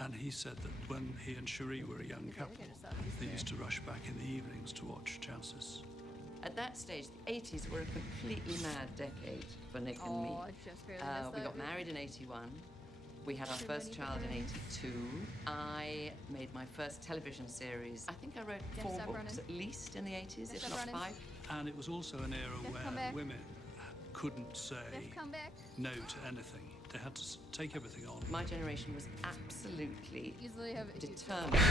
And he said that when he and Cherie were a young couple, they used to rush back in the evenings to watch Chances. At that stage, the 80s were a completely mad decade for Nick and me. I just barely missed We that. got married in 81. We had our first child in 82. I made my first television series. I think I wrote 4 books at least in the 80s, if not 5. And it was also an era where women couldn't say no to anything. They had to take everything on. My generation was absolutely determined Yes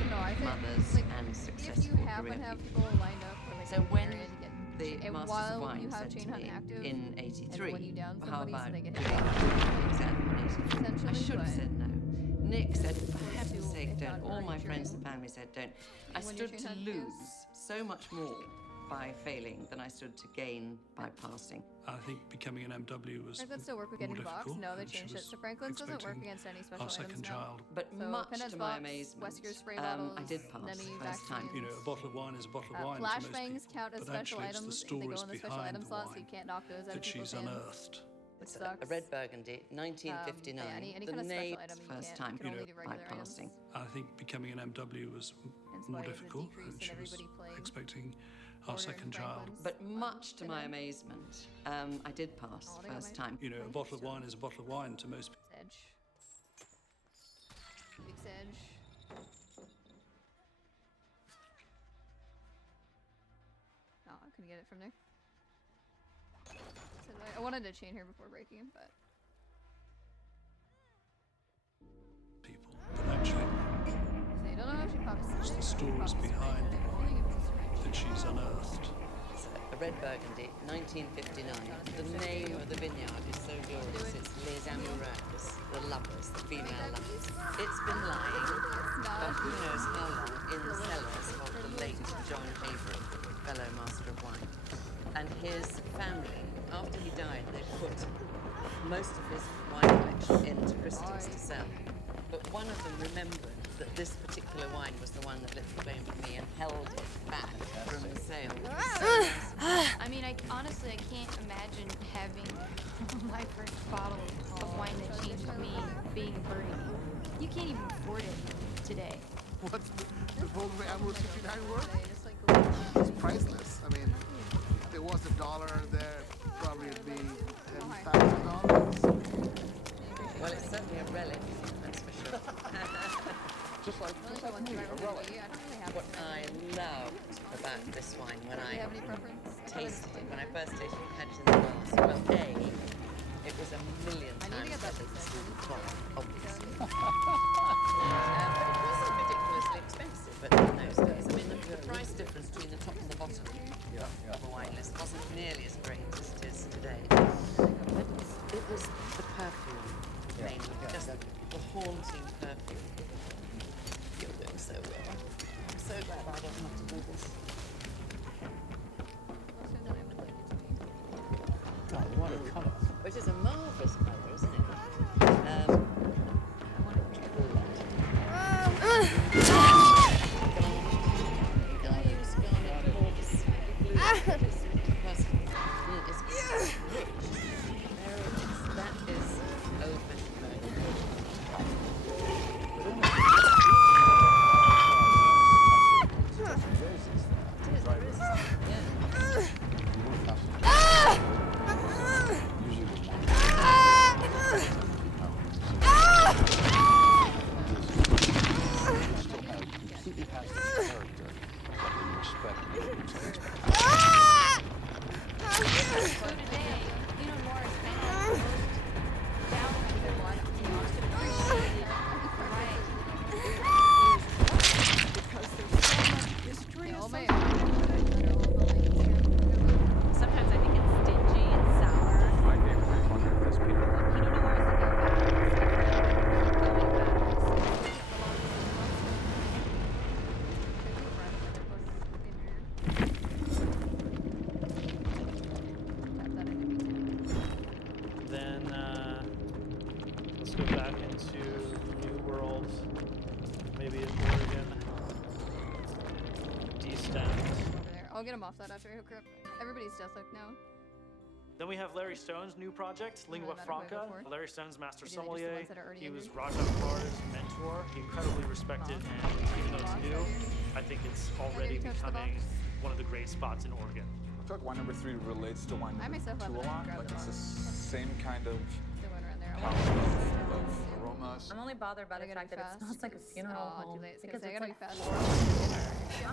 and no. I think mothers like, and if successful you happen to have people lined up for like So when the the Masters of Wine said to me in 83, how about doing I should have said no. Nick said, for heaven's sake, don't. All my friends and family said don't. I stood to lose so much more by failing than I stood to gain by passing. I think becoming an MW was Franklin still work with getting more box. difficult. No, they changed it. So Franklin's doesn't work against any special our second items child. now. But So much Pennett's to my box, amazement, Wesker spray bottles, I did pass Nenny first time. You know, a bottle of wine is a bottle of wine to most Flashbangs people. count as But special actually, it's the items. They go stories in the special behind item the slot, so wine you can't knock those out of that people's she's hands. unearthed. It's sucks. a red burgundy, 1959. Any the kind of name special item you first can't. time You can only do by regular items. passing. I think becoming an MW was more difficult, and she was expecting our second child. But much to my amazement, I did pass first time. You know, a bottle of wine is a bottle of wine to most people. Edge. Big Sedge. No, I couldn't get it from there. So I wanted to chain her before breaking, but But actually, so you don't know if she pops. it's the stories behind that she's unearthed. It's a red burgundy, 1959. The name of the vineyard is so glorious. It's Les Amoureuses, the lovers, the female lovers. It's been lying, but who knows how long, in the cellars of the late John Avery, fellow master of wine. And his family, after he died, they put most of his wine collection into Christie's to sell. But one of them remembered that this particular wine was the one that lit the flame with me and held it back from the sale. I mean, honestly, I can't imagine having my first bottle of wine that changed me being burgundy. You can't even afford it today. What's the whole Amber 69 worth? It's priceless. I mean, if there was a dollar there, probably it'd be $10,000. Well, it's certainly a relic, that's for sure. Just like me, a relic. What I loved about this wine when I tasted it, when I first tasted it, had it in the glass. Well, A, it was a million times better than Stephen Clark, obviously. But it wasn't ridiculously expensive in those days. I mean, the price difference between the top and the bottom of a wine list wasn't nearly as great as it is today. But it was the perfume, mainly, just the haunting perfume. You're doing so well. I'm so glad I don't have to do this. God, what a color. Which is a marvellous colour, isn't it? That is open. Sometimes I think it's stingy and sour. My favorite one is Peter. Then let's go back into New World, maybe in Oregon. Destemmed. I'll get him off that after I hook her up. Everybody's death hook now. Then we have Larry Stone's new project, Lingua matter who I Franca. vote for. Larry Stone's master Or do they just the sommelier. ones that are already He was injured? Raja Far's mentor. Incredibly respected, and even though it's new, I think it's already you touch the becoming box? one of the great spots in Oregon. I feel like wine number 3 relates to wine I number myself 2 a haven't lot. grabbed Like the it's the box. same kind of Still going around there. I palette want of aromas. I'm only bothered by I the gotta fact be that fast. it smells like a funeral Oh, home. too late. It's Because gonna say, I it's gotta be like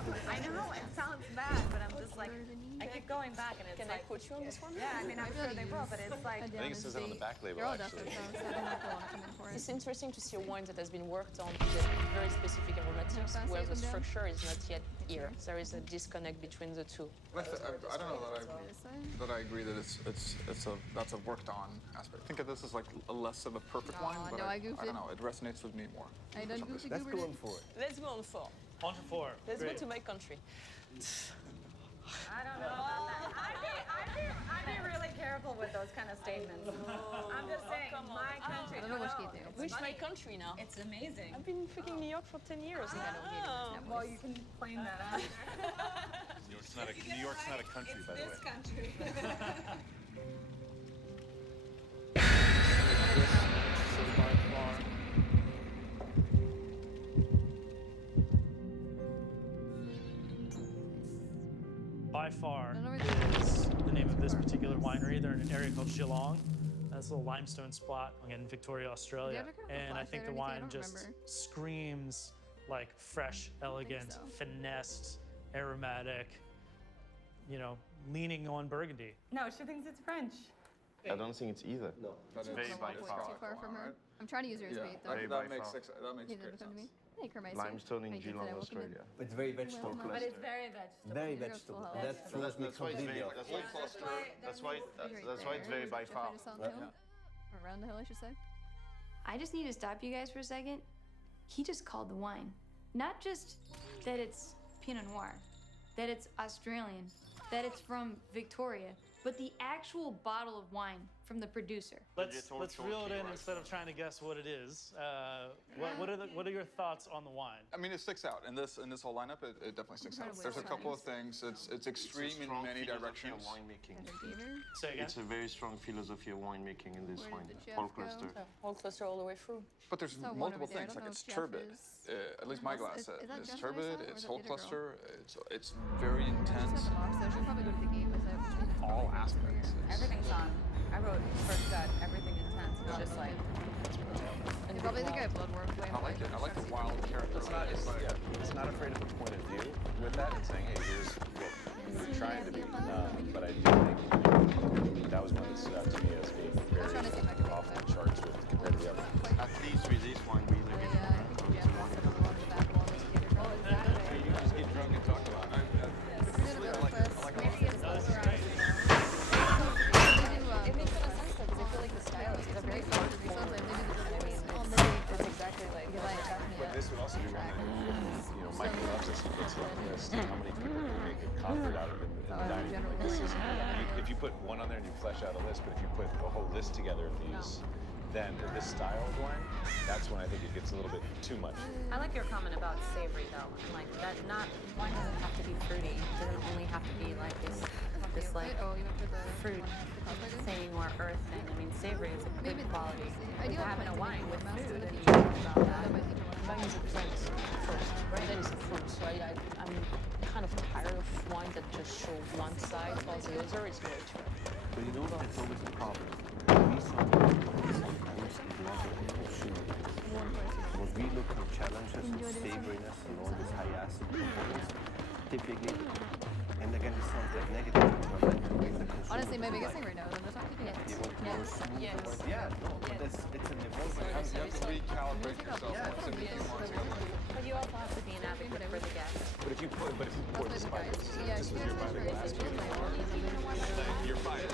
fast. I know it sounds bad, but I'm just like I keep going back and it's Can like I put you on this one? yeah, I mean I'm sure they will, but it's like I think it says it on the back label, They're all actually. desperate, so I don't know if they want to come in for it. It's interesting to see a wine that has been worked on with very specific aromatics, fast where you the come down? structure is not yet here. There is a disconnect between the two. I don't know This side? that I agree that that's a worked on aspect. I think of this as like a less of a perfect wine, but no, I I goofed don't it. know. It resonates with me more. I done For some goofy reason. goobered it. for it. Let's go on 4. On to 4. Let's Great. go to my country. I don't know about that. I'd be really careful with those kind of statements. I'm just saying, my country. I don't know which gate they are. Which my country now? It's amazing. I've been freaking New York for 10 years now. Well, you can claim that after. New York's not a country, by the way. This country. By far I don't know where is the name of this particular winery. They're in an area called Geelong. That's a little limestone spot in Victoria, Australia. ever grab a And I flashlight think the or anything? I wine don't just remember. screams like fresh, elegant, so. finessed, aromatic, leaning on Burgundy. No, she thinks it's French. I don't think it's either. No. That is very I'm by not far. too far from her. I'm trying to use her as Yeah, bait though. Very that by makes far. great He didn't come to me. sense. Hey, Kermaiser. Limestone in Thank you for Geelong, that. Welcome in. Australia. It's very vegetable. Well, But it's very vegetable. Very Your girl's vegetable. full health. That throws me That's why it's completely very. off. That's why cluster. That's why. That's why it's very by Jeff, far. I just on the hill. Or around the hill, I should say. I just need to stop you guys for a second. He just called the wine. Not just that it's Pinot Noir, that it's Australian, that it's from Victoria, but the actual bottle of wine from the producer. Let's reel it in instead of trying to guess what it is. What are your thoughts on the wine? I mean, it sticks out in this whole lineup. It definitely sticks out. There's a couple of things. It's extreme in many directions. Winemaking. That her gave her. Say again. It's a very strong philosophy of winemaking in this Where wine. did the Whole chef go? cluster. Whole cluster all the way through. But there's Saw one multiple over there. I things. don't Like know it's if Jeff turbid. is- At least my Is glass that it's Jeff turbid. Lisa, or It's is that whole the other girl? cluster. It's very I just intense. have the box, so I should probably go to the gate with it. All aspects. Everything's on. I wrote first gut, everything intense. It's just like They probably think I bloodworm way I more. like it. I like the wild character. It's not afraid of a point of view with that and saying, hey, here's what we're trying to be. But I do think that was one that stood out to me as being very trying to see if I can make off that. the charts with compared to the other. At least with this one, we Yeah, I think Jeff has to go along the back wall with the other girl. You can just get drunk and talk about it. We're gonna go first. Maybe it's No, this is closer. great. It makes a lot of sense though, because I feel like the style is a very Sounds fun like they one. do the I mean, on the gate. it's exactly like But this would also be one that, Michael loves this. He puts it on the list. How many people can make a concert out of it in the dining room? This is, if you put one on there and you flesh out a list, but if you put a whole list together of these, then this style of wine, that's when I think it gets a little bit too much. I like your comment about savory though. And like that wine doesn't have to be fruity. It doesn't only have to be like this like Oh, you went for the fruit thing or earth thing. I mean savory is a good quality. I do Like having a wine with mouse food in the and you future. talk about that. Mine is a drink first, right? Then it's a fruit. So I'm kind of tired of wine that just show one side while the other is more to it. But you know that's always a problem. We sometimes love when we look for challenges and savoriness and all this high acid components, typically, and again it sounds like negative, but like to bring the consumer Honestly, my to biggest life. thing right now is I'm just not keeping it. You want more smooth Yes. or- Yeah, no, but it's an evolving. You have to recalibrate yourself once every few months. But you also have to be an advocate for the guest. But if you pour the spiders, Yeah, she has by the glass, You're fired.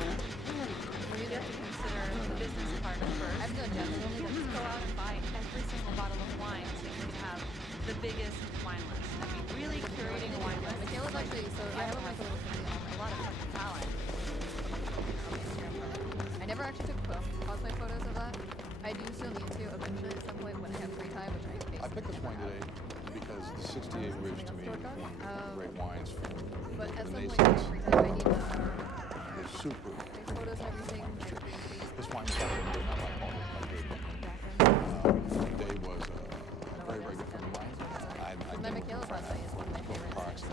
You have to consider the business part first. I've done generally only Just go out and buy every single bottle of wine so you can have the biggest wine list. I mean, really curating a wine list. Michaela's actually, so I have like a little thing A lot of fucking talent. I never actually took cosplay photos of that. I do still need to eventually at some point when I have free time, which I picked this wine today because the 68 Ridge to me is one of the great wines from But the at some Renaissance. point, every time I need They're super. photos and everything. This wine is actually not like all my good. Dave was a very, very good friend of mine. I My Michaela Pasta is one of my favorites. products and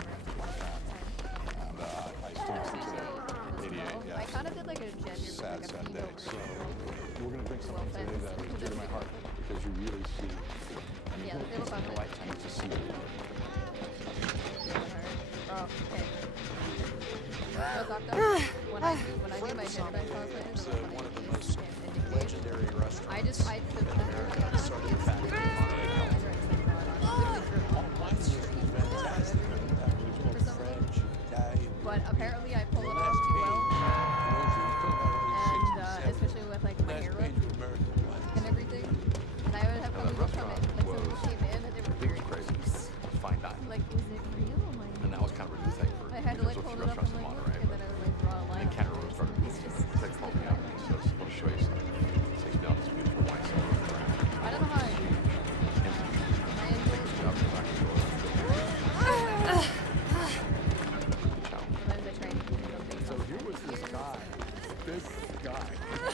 I still see today. 88, yeah. I kind of did like a gender Sad, sad day. So we're going to drink something today that is dear to my heart because you really see. I mean, Yeah, it's been a lifetime to see it. Oh, okay. When I do my gender band cosplay, It's one of the most legendary restaurants. I just I in America. It started in fact in Monterey, California. But apparently I pull it off too well. And especially with like my hair and everything. And I would have people come in. Like some people came in and they were very confused. Fine dining. Like, is it real? I'm like, And that was kind of a new thing for I had to like there's a hold few it up restaurants and in like Monterey. look, and then I would like draw a line. And Canada Road started moving. They called me up and he says, "Let me show you something." It takes me out this beautiful wine cellar. I don't know how I do it. My influence. Sometimes I try and do something. So here was this guy, big guy,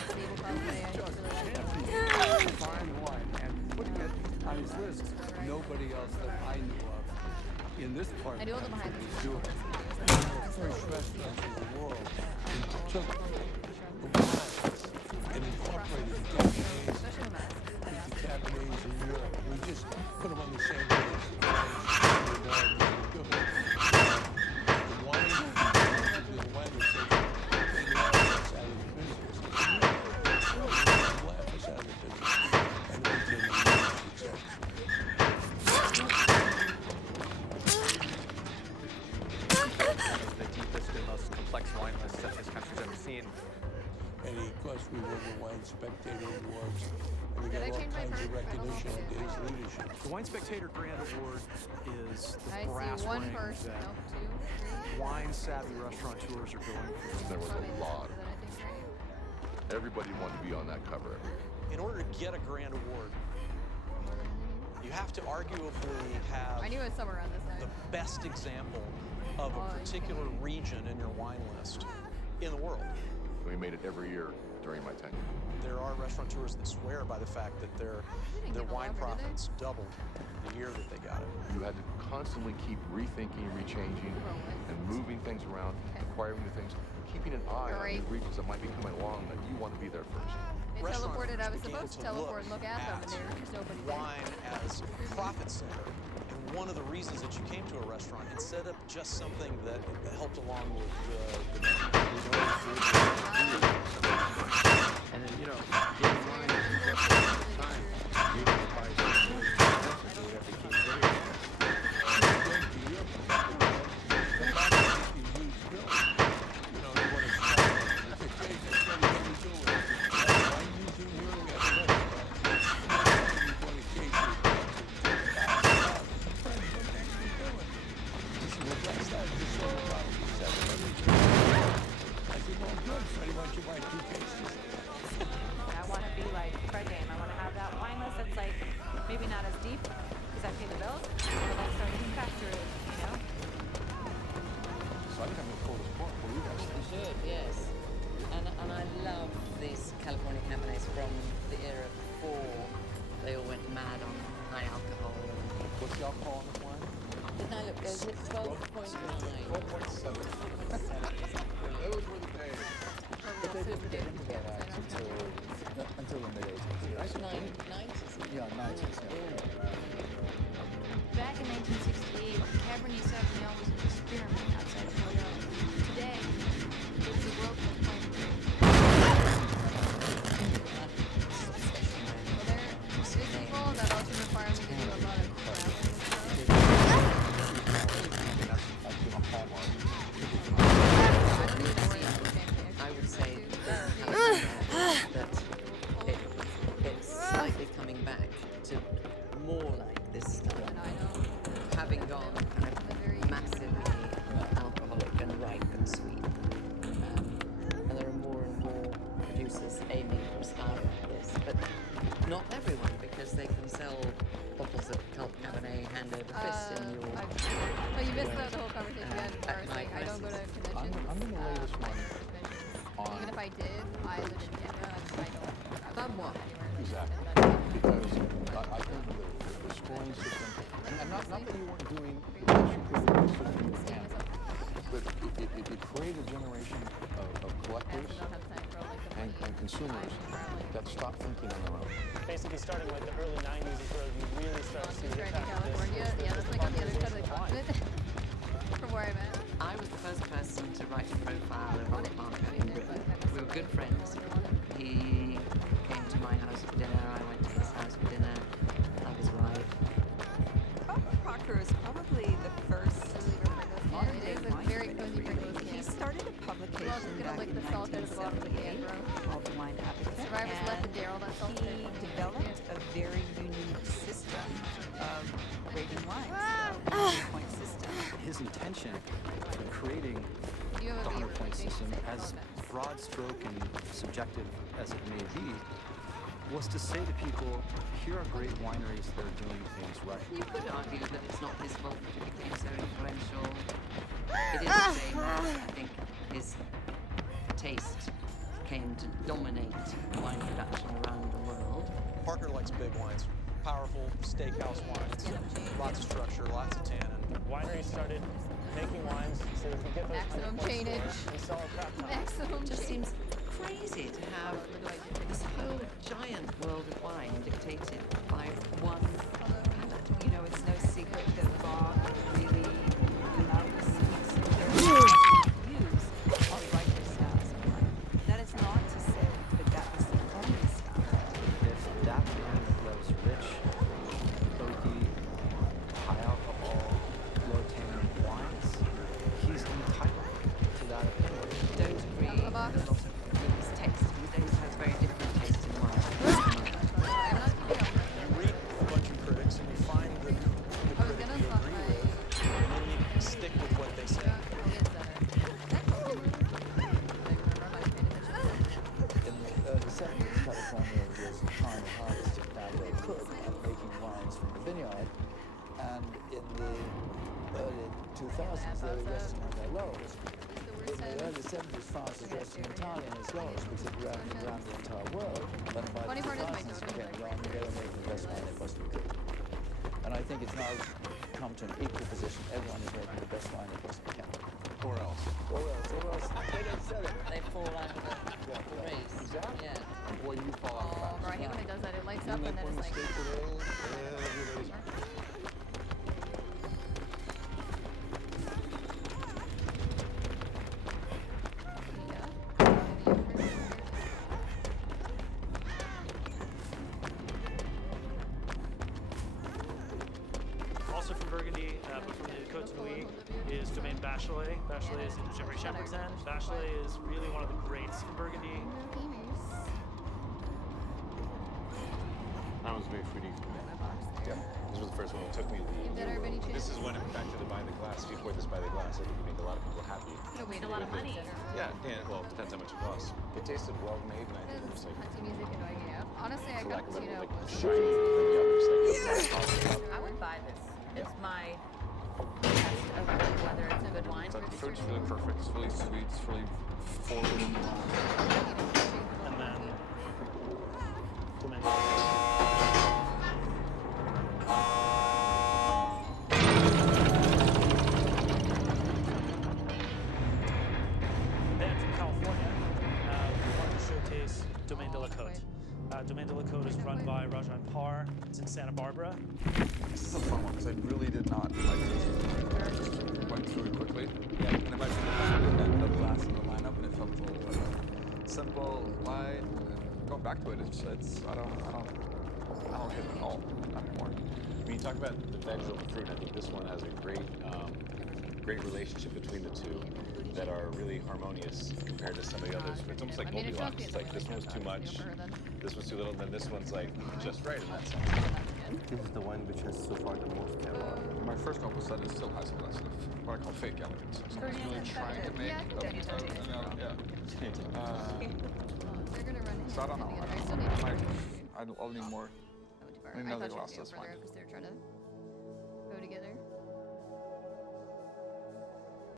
Stable cosplay, I just really like that. fine wine and putting it on his list. Nobody else that I knew of in this part I do all the of the behind country the is scenes. doing it. One of the first restaurants in the world took the wines and incorporated the Japanese with the Japanese in Europe. We just put them on the same page. The wine was taking us out of the business. Laugh us out of the business. And we did The deepest and most complex wine list that this country's ever seen. And of course, we won the Wine Spectator Awards. And we got all kinds of recognition under his leadership. The Wine Spectator Grand Award is the I brass see one ring person, that no, two, three. wine-savvy restaurateurs are going for. There was a lot. Everybody wanted to be on that cover. In order to get a Grand Award, you have to arguably have I knew it was somewhere around this the time. best example of a particular region in your wine list in the world. We made it every year during my tenure. There are restaurateurs that swear by the fact that their wine profits doubled the year that they got it. You had to constantly keep rethinking, rechanging, and moving things around, acquiring new things, keeping an eye on new regions that might be coming along that you want to be there first. It teleported. I was began supposed to to teleport and look look at them, and at there was nobody there. wine as a profit center. And one of the reasons that you came to a restaurant instead of just something that helped along with the And then, you know, getting wine is just time. You know, the price that became very I want to be like Fred Game. I want to have that wine list that's like maybe not as deep because I pay the bills, but like starting faster, you know? So I think I'm going to pull this point. What do you guys think? You should, yes. And I love these California Cabernets from the era before they all went mad on high alcohol. What's the alcohol on this wine? Didn't I look? Is it 12.9? 12.7. Those were the days. But they didn't get into that act until the mid-80s. 90s? Yeah, 90s. Yeah. Back in 1968, Cabernet Sauvignon was an experiment outside of Bordeaux. Today, it's the world that claims it. Well, there's people that also require me to do a lot of traveling and stuff. I would say that it's slightly coming back to more like this style. Having conversation we had before. It's like, I don't go to conventions. I'm in the latest one on... Even if I did, I live in Canada and I don't Done what? Exactly. Because I think the scoring system, and not that you weren't doing research in Japan, but it created a generation of collectors and consumers that stopped thinking on their own. Basically, starting like the early 90s is where you really start to see the impact of California. this. Yeah, that's like on the other side of the continent from where I'm at. I was the first person to write a profile of Robert Parker in Britain. We were good friends. He came to my house for dinner, I went to his house for dinner, love his wife. Robert Parker is probably the first modern day wine. He started a publication back in 1978 called The Wine Advocate, Survivors left the Daryl, that's all he developed a very unique system of rating wines, a 100-point system. His intention in creating the 100-point system, as broad stroke and subjective as it may be, was to say to people, here are great wineries that are doing things right. You could argue that it's not his fault that he became so influential. It is a shame that I think his taste came to dominate wine production around the world. Parker likes big wines, powerful steakhouse wines, lots of structure, lots of tannin. Wineries started making wines so they could get those maximum chainage and sell a crap ton. It just seems crazy to have this whole giant world of wine dictated by one palate. You know, it's no secret that Bob really loves use on riper styles of wine. That is not to say that that was the only style. If that man loves rich, oaky, high alcohol, low tannin wines, he's entitled to that opinion. Don't agree with a lot of his taste. He has very different taste in wine. You read a bunch of critics and you find the critic you agree with, and then you stick with what they say. In the 70s, California was trying to harvest it now they could, making wines from the vineyard. And in the early 2000s, they were resting on their laurels. In the early 70s, France was resting entirely on its laurels because it ran around the entire world. Then by the 2000s came along, they were making the best wine they possibly could. And I think it's now come to an equal position. Everyone is making the best wine they possibly can. Or else. Or else. They don't sell it. They fall out of the race. Exactly. Yeah. And boy, you fall out Oh, bro, I hate when it does that. It lights up and then it's like... Also from Burgundy, but from the Côte Nuit, is Domaine Bachelet. Bachelet is in Gevrey Chambertin. Bachelet is really one of the greats in Burgundy. That was very fruity. Yeah, this was the first one that took me to the This is when, back to the by the glass, if you pour this by the glass, I think you make a lot of people happy. It'll wait a lot of money. Yeah, well, it depends how much it costs. It tasted well made, and I think it was like... Hunting music annoying AF. Honestly, I for got lack of a to better word, know... like shiny than the others. Like, I would buy this. It's my test of whether it's a good wine. The fruit's really perfect. It's really sweet. It's really forward. And then Domaine. Then from California, we wanted to showcase Domaine de la Côte. Domaine de la Côte is run by Rajan Parr. It's in Santa Barbara. This is a fun one because I really did not like this. I just went through it quickly. Yeah, and if I put the glass in the lineup and it felt a little simple, light, and going back to it, it's I don't hit it at all. Not anymore. When you talk about the veg over fruit, I think this one has a great relationship between the two that are really harmonious compared to some of the others. It's almost like Goldilocks. It's like this one was too much, this was too little, and then this one's like just right in that sense. This is the one which has so far the most terroir. My first note was that it still has a lot of what I call fake elegance. So someone's really trying to make They're gonna run So I don't know. I'll need more. I need another glass. That's fine. Because they're trying to go together.